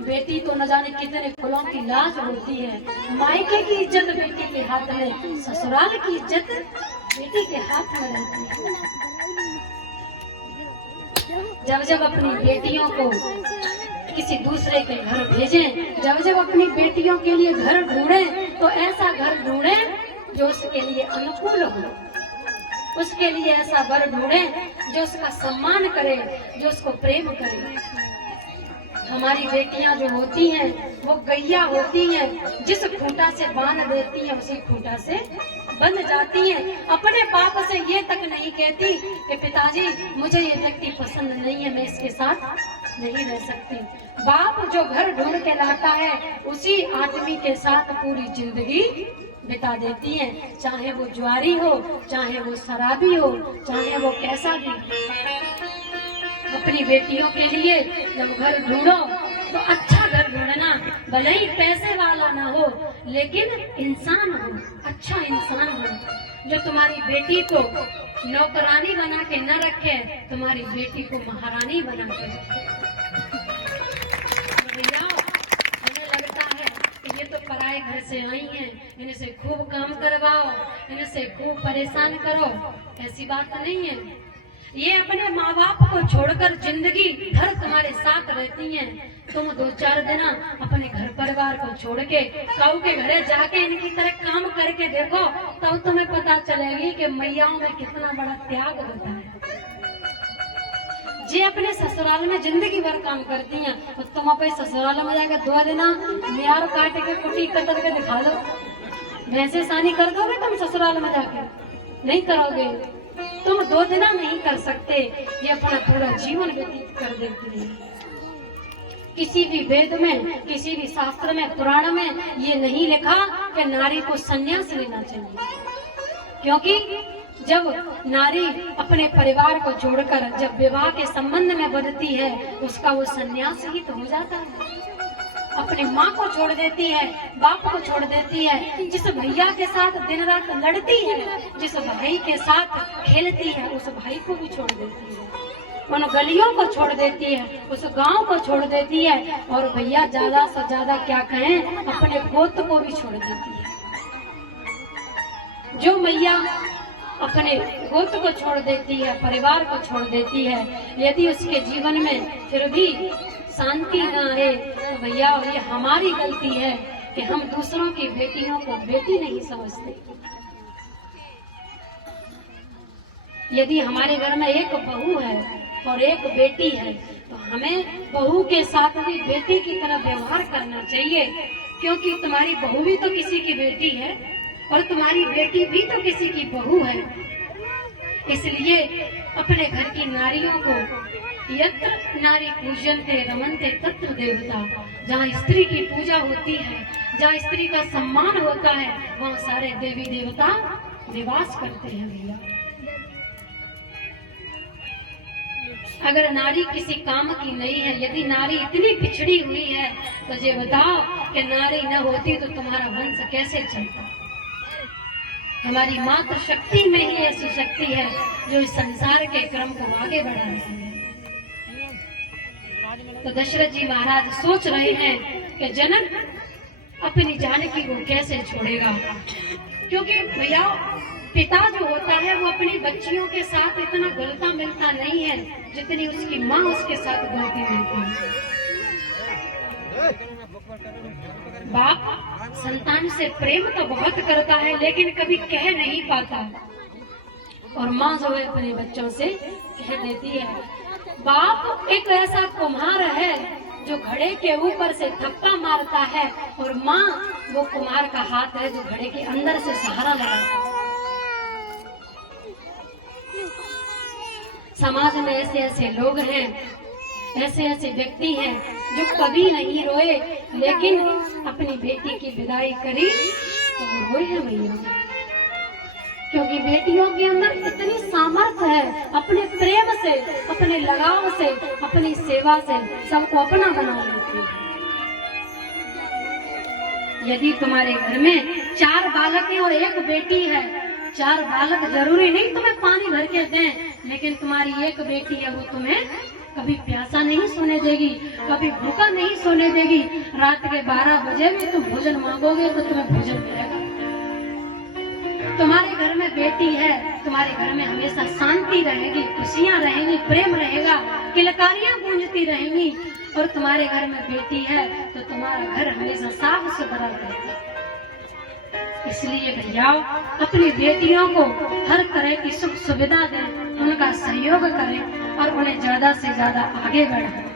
बेटी तो न जाने कितने कुलों की लाज होती है। मायके की इज्जत बेटी के हाथ में, ससुराल की इज्जत बेटी के हाथ में रहती है। जब जब अपनी बेटियों को किसी दूसरे के घर भेजें, जब जब अपनी बेटियों के लिए घर ढूंढें, तो ऐसा घर ढूंढें जो उसके लिए अनुकूल हो, उसके लिए ऐसा वर ढूंढें जो उसका सम्मान करे, जो उसको प्रेम करे। हमारी बेटियां जो होती हैं वो गैया होती हैं, जिस खूंटा से बांध देती हैं उसी खूंटा से बंध जाती हैं। अपने बाप से ये तक नहीं कहती कि पिताजी मुझे ये व्यक्ति पसंद नहीं है, मैं इसके साथ नहीं रह सकती। बाप जो घर ढूंढ के लाता है उसी आदमी के साथ पूरी जिंदगी बिता देती हैं, चाहे वो जुआरी हो, चाहे वो शराबी हो, चाहे वो कैसा भी। अपनी बेटियों के लिए जब घर ढूंढो तो अच्छा घर ढूंढना, भले ही पैसे वाला ना हो लेकिन इंसान हो, अच्छा इंसान हो, जो तुम्हारी बेटी को नौकरानी बना के न रखे, तुम्हारी बेटी को महारानी बना के रखे। हमें लगता है कि ये तो पराए घर से आई हैं, इनसे खूब काम करवाओ, इनसे खूब परेशान करो, ऐसी बात नहीं है। ये अपने माँ बाप को छोड़कर जिंदगी भर तुम्हारे साथ रहती हैं। तुम 2-4 दिन अपने घर परिवार को छोड़ के काऊ के घरे जाके इनकी तरह काम करके देखो, तब तुम्हें पता चलेगी कि मैयाओं में कितना बड़ा त्याग होता है। जे अपने ससुराल में जिंदगी भर काम करती हैं, तो तुम अपने ससुराल में जाकर 2 दिन म्यार काट के कुटी कतर के दिखा दो, भैंसे सानी कर दोगे तुम ससुराल में जाकर? नहीं करोगे। तुम 2 दिन नहीं कर सकते, ये अपना पूरा जीवन व्यतीत कर देती है। किसी भी वेद में, किसी भी शास्त्र में, पुराण में ये नहीं लिखा कि नारी को संन्यास लेना चाहिए, क्योंकि जब नारी अपने परिवार को छोड़कर जब विवाह के संबंध में बढ़ती है, उसका वो संन्यास ही तो हो जाता है। अपनी माँ को छोड़ देती है, बाप को छोड़ देती है, जिस भैया के साथ दिन रात लड़ती है, जिस भाई के साथ खेलती है, उस भाई को भी छोड़ देती है, उन गलियों को छोड़ देती है, उस गांव को छोड़ देती है, और भैया ज्यादा से ज्यादा क्या कहें, अपने गोत को भी छोड़ देती है। जो मैया अपने गोत को छोड़ देती है, परिवार को छोड़ देती है, यदि उसके जीवन में फिर भी शांति न है, तो भैया ये हमारी गलती है कि हम दूसरों की बेटियों को बेटी नहीं समझते। यदि हमारे घर में एक बहू है और एक बेटी है, तो हमें बहू के साथ भी बेटी की तरह व्यवहार करना चाहिए, क्योंकि तुम्हारी बहू भी तो किसी की बेटी है और तुम्हारी बेटी भी तो किसी की बहू है। इसलिए अपने घर की नारियों को यत्र नारी पूजन्ते रमन्ते तत्र देवता, जहाँ स्त्री की पूजा होती है, जहाँ स्त्री का सम्मान होता है, वहाँ सारे देवी देवता निवास करते हैं। भैया अगर नारी किसी काम की नहीं है, यदि नारी इतनी पिछड़ी हुई है, तो ये बताओ कि नारी न होती तो तुम्हारा वंश कैसे चलता। हमारी मातृ शक्ति में ही ऐसी शक्ति है जो इस संसार के क्रम को आगे बढ़ा रही है। तो दशरथ जी महाराज सोच रहे हैं कि जनक अपनी जानकी को कैसे छोड़ेगा, क्योंकि भैया पिता जो होता है वो अपनी बच्चियों के साथ इतना घुलता मिलता नहीं है जितनी उसकी माँ उसके साथ घुलती मिलती है। बाप संतान से प्रेम तो बहुत करता है लेकिन कभी कह नहीं पाता, और माँ जो है अपने बच्चों से कह देती है। बाप एक ऐसा कुम्हार है जो घड़े के ऊपर से थप्पा मारता है, और माँ वो कुम्हार का हाथ है जो घड़े के अंदर से सहारा लगाता है। समाज में ऐसे ऐसे लोग हैं, ऐसे ऐसे व्यक्ति हैं जो कभी नहीं रोए, लेकिन अपनी बेटी की विदाई करी तो वो रोए हैं भैया, क्योंकि बेटियों के अंदर इतनी सामर्थ्य है, अपने प्रेम से, अपने लगाव से, अपनी सेवा से सबको अपना बना लेती है। यदि तुम्हारे घर में 4 बालक हैं और 1 बेटी है, 4 बालक जरूरी नहीं तुम्हें पानी भर के दें, लेकिन तुम्हारी 1 बेटी है वो तुम्हें कभी प्यासा नहीं सोने देगी, कभी भूखा नहीं सोने देगी। रात के 12 बजे भी तुम भोजन मांगोगे तो तुम्हें भोजन मिलेगा। तुम्हारे घर में बेटी है, तुम्हारे घर में हमेशा शांति रहेगी, खुशियां रहेंगी, प्रेम रहेगा, किलकारियां गूंजती रहेंगी। और तुम्हारे घर में बेटी है तो तुम्हारा घर हमेशा साफ सुथरा रहेगा। इसलिए भैया अपनी बेटियों को हर तरह की सुख सुविधा दें, उनका सहयोग करें और उन्हें ज्यादा से ज्यादा आगे बढ़ाएं।